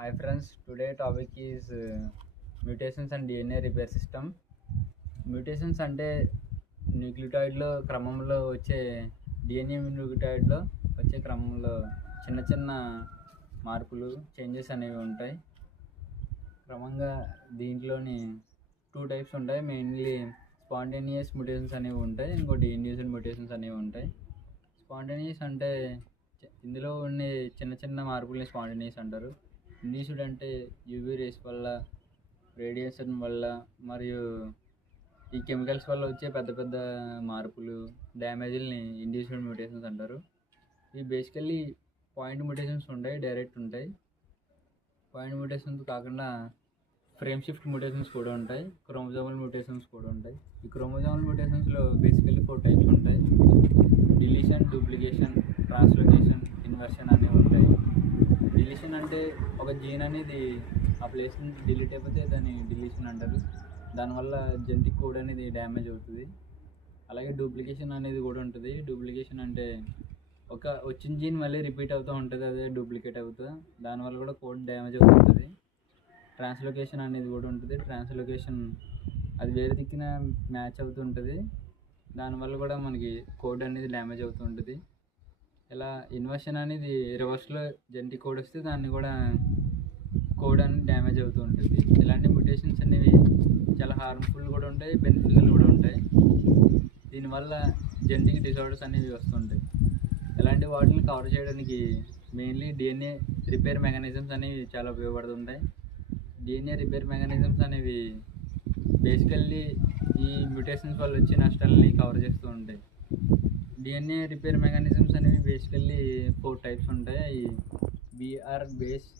Hi friends, today topic is mutations and DNA repair system. Mutations అంటే న్యూక్లియోటైడ్లో క్రమంలో వచ్చే DNA న్యూక్లియోటైడ్లో వచ్చే క్రమంలో చిన్న చిన్న మార్పులు చేంజెస్ అనేవి ఉంటాయి. క్రమంగా దీంట్లోని 2 టైప్స్ ఉంటాయి. మెయిన్లీ స్పాంటేనియస్ మ్యూటేషన్స్ అనేవి ఉంటాయి, ఇంకోటి ఇండ్యూస్డ్ మ్యూటేషన్స్ అనేవి ఉంటాయి. స్పాంటేనియస్ అంటే ఇందులో ఉండే చిన్న చిన్న మార్పుల్ని స్పాంటేనియస్ అంటారు. ఇండ్యూస్డ్ అంటే యూవీ రేస్ వల్ల, రేడియేషన్ వల్ల మరియు ఈ కెమికల్స్ వల్ల వచ్చే పెద్ద పెద్ద మార్పులు, డ్యామేజ్ని ఇండ్యూస్డ్ మ్యూటేషన్స్ అంటారు. ఇవి బేసికల్లీ పాయింట్ మ్యూటేషన్స్ ఉంటాయి, డైరెక్ట్ ఉంటాయి. పాయింట్ మ్యూటేషన్స్ కాకుండా ఫ్రేమ్ షిఫ్ట్ మ్యూటేషన్స్ కూడా ఉంటాయి, క్రోమోజోమల్ మ్యూటేషన్స్ కూడా ఉంటాయి. ఈ క్రోమోజోమల్ మ్యూటేషన్స్లో బేసికల్లీ 4 టైప్స్ ఉంటాయి. డిలీషన్, డూప్లికేషన్, ట్రాన్స్లోకేషన్, ఇన్వర్షన్ అనేవి ఉంటాయి. డిలీషన్ అంటే ఒక జీన్ అనేది ఆ ప్లేస్ నుంచి డిలీట్ అయిపోతే దాన్ని డిలీషన్ అంటారు. దానివల్ల జెనెటిక్ కోడ్ అనేది డ్యామేజ్ అవుతుంది. అలాగే డూప్లికేషన్ అనేది కూడా ఉంటుంది. డూప్లికేషన్ అంటే ఒక వచ్చిన జీన్ మళ్ళీ రిపీట్ అవుతూ ఉంటుంది, అదే డూప్లికేట్ అవుతుంది, దానివల్ల కూడా కోడ్ డ్యామేజ్ అవుతుంటుంది. ట్రాన్స్లోకేషన్ అనేది కూడా ఉంటుంది. ట్రాన్స్లోకేషన్ అది వేరే దిక్కున మ్యాచ్ అవుతుంటుంది, దానివల్ల కూడా మనకి కోడ్ అనేది డ్యామేజ్ అవుతుంటుంది. ఇలా ఇన్వర్షన్ అనేది రివర్స్లో జెనెటిక్ కోడ్ వస్తే దాన్ని కూడా కోడ్ అనేది డ్యామేజ్ అవుతూ ఉంటుంది. ఇలాంటి మ్యూటేషన్స్ అనేవి చాలా హార్మ్ఫుల్ కూడా ఉంటాయి, బెనిఫిషియల్ కూడా ఉంటాయి. దీనివల్ల జెనెటిక్ డిసార్డర్స్ అనేవి వస్తుంటాయి. ఇలాంటి వాటిని కవర్ చేయడానికి మెయిన్లీ డిఎన్ఏ రిపేర్ మెకానిజమ్స్ అనేవి చాలా ఉపయోగపడుతుంటాయి. డిఎన్ఏ రిపేర్ మెకానిజమ్స్ అనేవి బేసికల్లీ ఈ మ్యూటేషన్స్ వల్ల వచ్చే నష్టాలని కవర్ చేస్తూ ఉంటాయి. డిఎన్ఏ రిపేర్ మెకానిజమ్స్ అనేవి బేసికల్లీ 4 టైప్స్ ఉంటాయి. BR base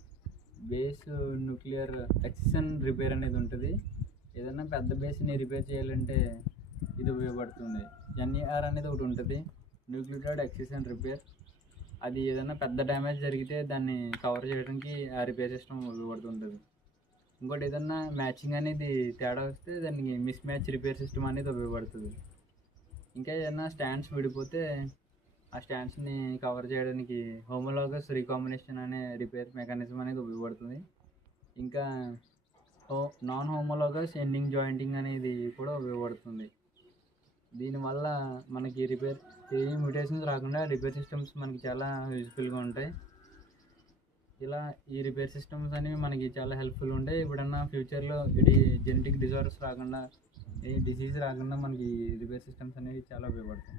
nuclear excision repair అనేది ఉంటుంది. ఏదైనా పెద్ద బేస్ని రిపేర్ చేయాలంటే ఇది ఉపయోగపడుతుంది. ఎన్ఈఆర్ అనేది ఒకటి ఉంటుంది, న్యూక్లియోటైడ్ ఎక్సిషన్ రిపేర్. అది ఏదైనా పెద్ద డ్యామేజ్ జరిగితే దాన్ని కవర్ చేయడానికి ఆ రిపేర్ సిస్టమ్ ఉపయోగపడుతుంటుంది. ఇంకోటి ఏదన్నా మ్యాచింగ్ అనేది తేడా వస్తే దానికి మిస్ మ్యాచ్ రిపేర్ సిస్టమ్ అనేది ఉపయోగపడుతుంది. ఇంకా ఏదైనా స్టాండ్స్ విడిపోతే ఆ స్టాండ్స్ని కవర్ చేయడానికి హోమోలాగస్ రీకాంబినేషన్ అనే రిపేర్ మెకానిజం అనేది ఉపయోగపడుతుంది. ఇంకా నాన్ హోమోలాగస్ ఎండింగ్ జాయింటింగ్ అనేది కూడా ఉపయోగపడుతుంది. దీనివల్ల మనకి ఏ మ్యూటేషన్స్ రాకుండా రిపేర్ సిస్టమ్స్ మనకి చాలా యూజ్ఫుల్గా ఉంటాయి. ఇలా ఈ రిపేర్ సిస్టమ్స్ అనేవి మనకి చాలా హెల్ప్ఫుల్ ఉంటాయి. ఎప్పుడన్నా ఫ్యూచర్లో జెనెటిక్ డిజార్డర్స్ రాకుండా, ఏ డిసీజ్ రాకుండా మనకి రిపేర్ సిస్టమ్స్ అనేవి చాలా ఉపయోగపడతాయి.